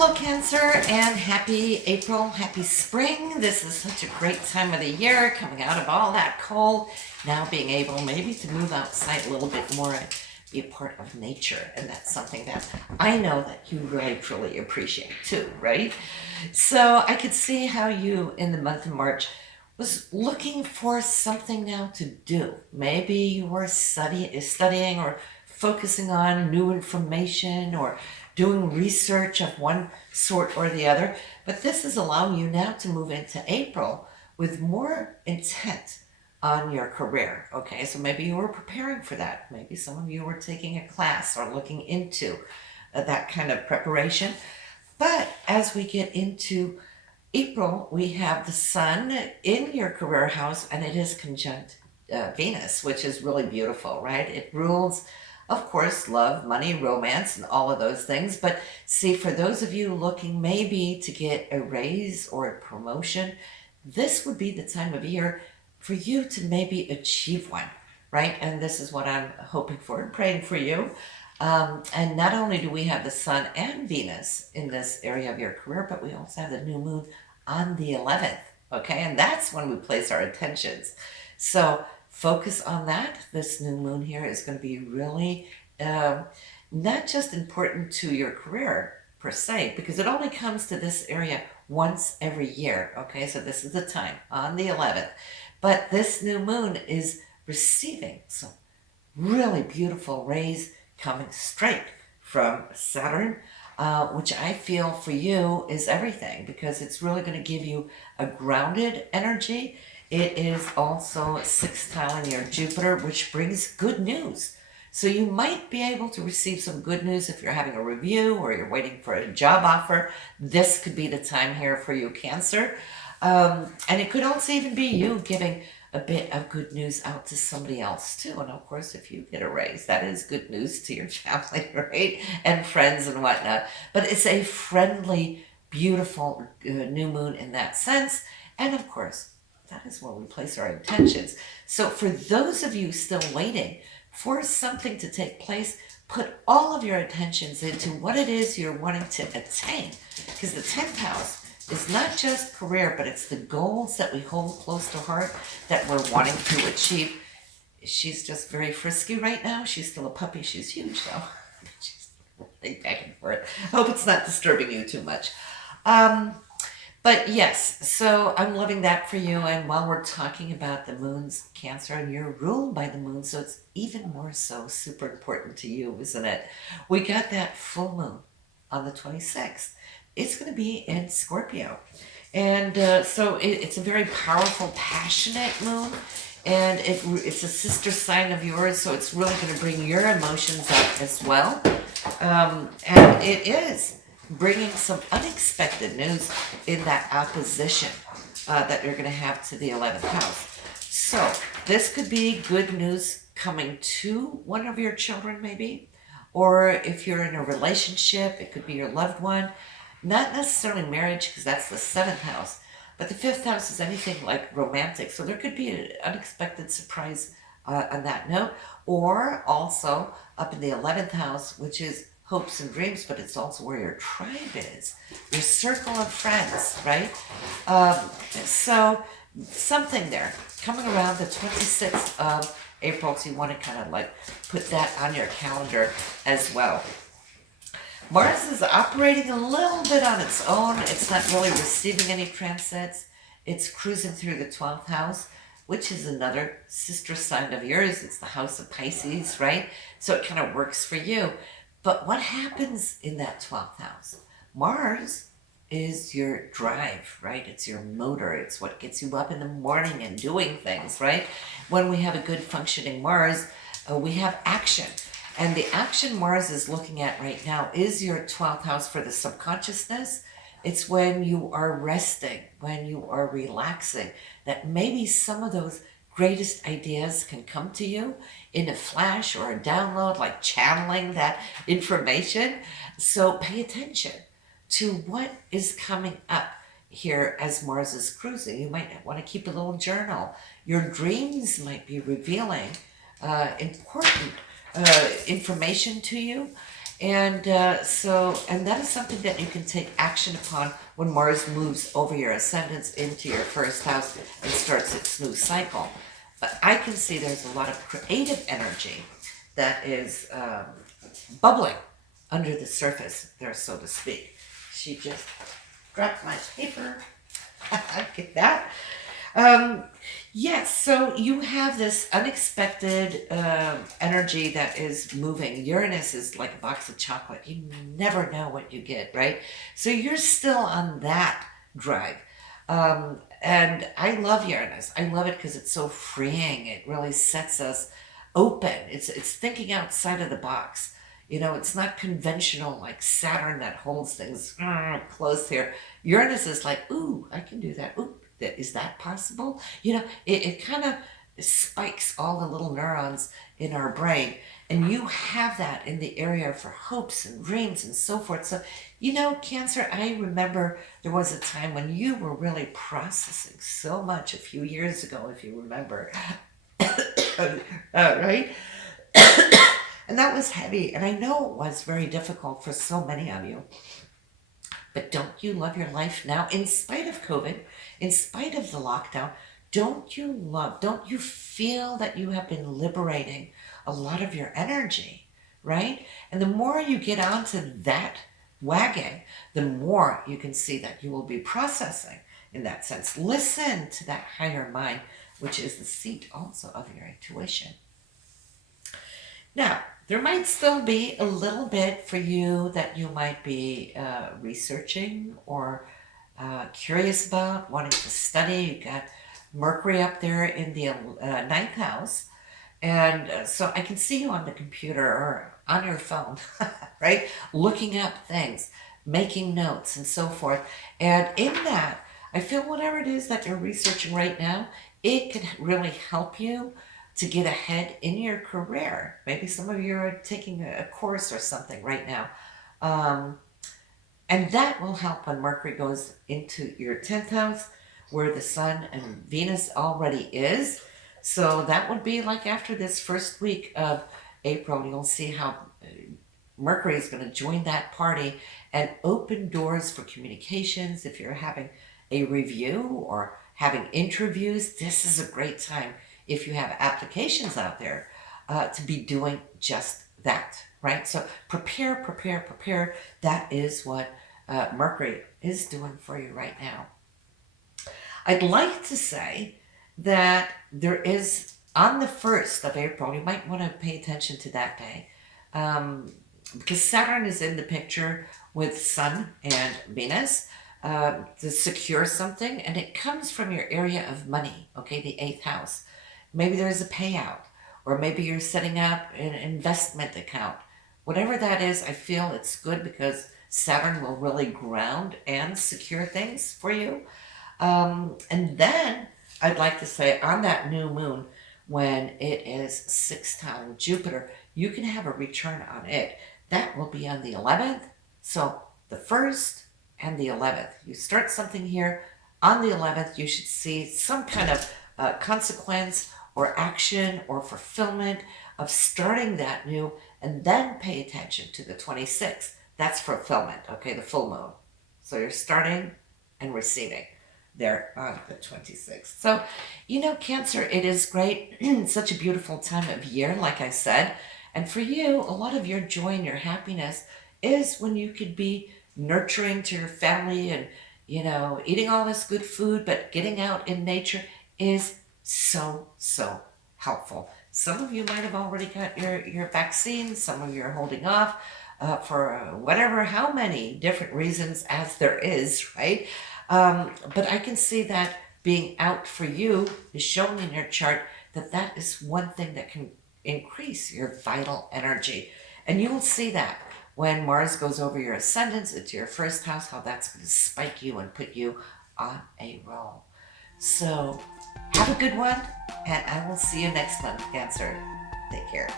Hello Cancer, and happy April, happy spring. This is such a great time of the year, coming out of all that cold, now being able maybe to move outside a little bit more and be a part of nature. And that's something that I know that you really truly appreciate too, right? So I could see how you in the month of March was looking for something now to do. Maybe you were studying or focusing on new information or doing research of one sort or the other. But this is allowing you now to move into April with more intent on your career. Okay, so maybe you were preparing for that. Maybe some of you were taking a class or looking into that kind of preparation. But as we get into April, we have the sun in your career house, and it is conjunct Venus, which is really beautiful, right? It rules, of course, love, money, romance, and all of those things. But see, for those of you looking maybe to get a raise or a promotion, this would be the time of year for you to maybe achieve one, right? And this is what I'm hoping for and praying for you. And not only do we have the sun and Venus in this area of your career, but we also have the new moon on the 11th, okay? And that's when we place our attentions. So focus on that. This new moon here is going to be really not just important to your career per se, because it only comes to this area once every year, okay? So this is the time on the 11th. But this new moon is receiving some really beautiful rays coming straight from Saturn, which I feel for you is everything, because it's really going to give you a grounded energy. It is also sextiling your Jupiter, which brings good news. So you might be able to receive some good news if you're having a review or you're waiting for a job offer. This could be the time here for you, Cancer. And it could also even be you giving a bit of good news out to somebody else too. And of course, if you get a raise, that is good news to your family, right? And friends and whatnot. But it's a friendly, beautiful new moon in that sense. And of course, that is where we place our intentions. So for those of you still waiting for something to take place, put all of your attentions into what it is you're wanting to attain. Because the 10th house is not just career, but it's the goals that we hold close to heart that we're wanting to achieve. She's just very frisky right now. She's still a puppy. She's huge though. She's running back and forth. I hope it's not disturbing you too much. But yes, so I'm loving that for you. And while we're talking about the moon's Cancer, and you're ruled by the moon, so it's even more so super important to you, isn't it? We got that full moon on the 26th. It's going to be in Scorpio. And so it's a very powerful, passionate moon. And it's a sister sign of yours, so it's really going to bring your emotions up as well. And it is bringing some unexpected news in that opposition that you're going to have to the 11th house. So this could be good news coming to one of your children maybe, or if you're in a relationship, it could be your loved one. Not necessarily marriage, because that's the 7th house, but the 5th house is anything like romantic. So there could be an unexpected surprise on that note, or also up in the 11th house, which is hopes and dreams, but it's also where your tribe is, your circle of friends, right? So something there coming around the 26th of April, so you want to kind of like put that on your calendar as well. Mars is operating a little bit on its own. It's not really receiving any transits. It's cruising through the 12th house, which is another sister sign of yours. It's the house of Pisces, right? So it kind of works for you. But what happens in that 12th house? Mars is your drive, right? It's your motor. It's what gets you up in the morning and doing things, right? When we have a good functioning Mars, we have action. And the action Mars is looking at right now is your 12th house for the subconsciousness. It's when you are resting, when you are relaxing, that maybe some of those greatest ideas can come to you in a flash or a download, like channeling that information. So pay attention to what is coming up here as Mars is cruising. You might want to keep a little journal. Your dreams might be revealing important information to you. And and that is something that you can take action upon when Mars moves over your ascendants into your first house and starts its new cycle. But I can see there's a lot of creative energy that is bubbling under the surface there, so to speak. She just dropped my paper. Get that? Yes, so you have this unexpected energy that is moving. Uranus is like a box of chocolate. You never know what you get, right? So you're still on that drive. And I love Uranus. I love it because it's so freeing. It really sets us open. It's thinking outside of the box. It's not conventional like Saturn that holds things close here. Uranus is like, ooh, I can do that. Ooh, is that possible? It kind of spikes all the little neurons in our brain. And you have that in the area for hopes and dreams and so forth. So, Cancer, I remember there was a time when you were really processing so much a few years ago, if you remember. Right? And that was heavy. And I know it was very difficult for so many of you. But don't you love your life now? In spite of COVID, in spite of the lockdown, don't you feel that you have been liberating a lot of your energy, right? And the more you get onto that wagon, the more you can see that you will be processing in that sense. Listen to that higher mind, which is the seat also of your intuition. Now, there might still be a little bit for you that you might be researching or curious about, wanting to study. You got Mercury up there in the ninth house. And so I can see you on the computer or on your phone, right? Looking up things, making notes and so forth. And in that, I feel whatever it is that you're researching right now, it can really help you to get ahead in your career. Maybe some of you are taking a course or something right now. And that will help when Mercury goes into your 10th house, where the Sun and Venus already is. So that would be like after this first week of April, you'll see how Mercury is going to join that party and open doors for communications. If you're having a review or having interviews, this is a great time. If you have applications out there, to be doing just that, right? So prepare. That is what Mercury is doing for you right now. I'd like to say that there is, on the 1st of April, you might want to pay attention to that day, because Saturn is in the picture with Sun and Venus, to secure something, and it comes from your area of money, okay, the 8th house. Maybe there's a payout, or maybe you're setting up an investment account. Whatever that is, I feel it's good because Saturn will really ground and secure things for you. And then I'd like to say on that new moon, when it is 6th time Jupiter, you can have a return on it. That will be on the 11th. So the 1st and the 11th. You start something here on the 11th, you should see some kind of consequence or action or fulfillment of starting that new, and then pay attention to the 26th. That's fulfillment, okay, the full moon. So you're starting and receiving there on the 26th. So, Cancer, it is great. Such a beautiful time of year, like I said. And for you, a lot of your joy and your happiness is when you could be nurturing to your family and, eating all this good food, but getting out in nature is so helpful. Some of you might have already got your vaccine. Some of you are holding off for whatever, how many different reasons as there is, right? But I can see that being out for you is shown in your chart that is one thing that can increase your vital energy. And you will see that when Mars goes over your ascendants into your first house, how that's going to spike you and put you on a roll. So have a good one, and I will see you next month, Cancer. Take care.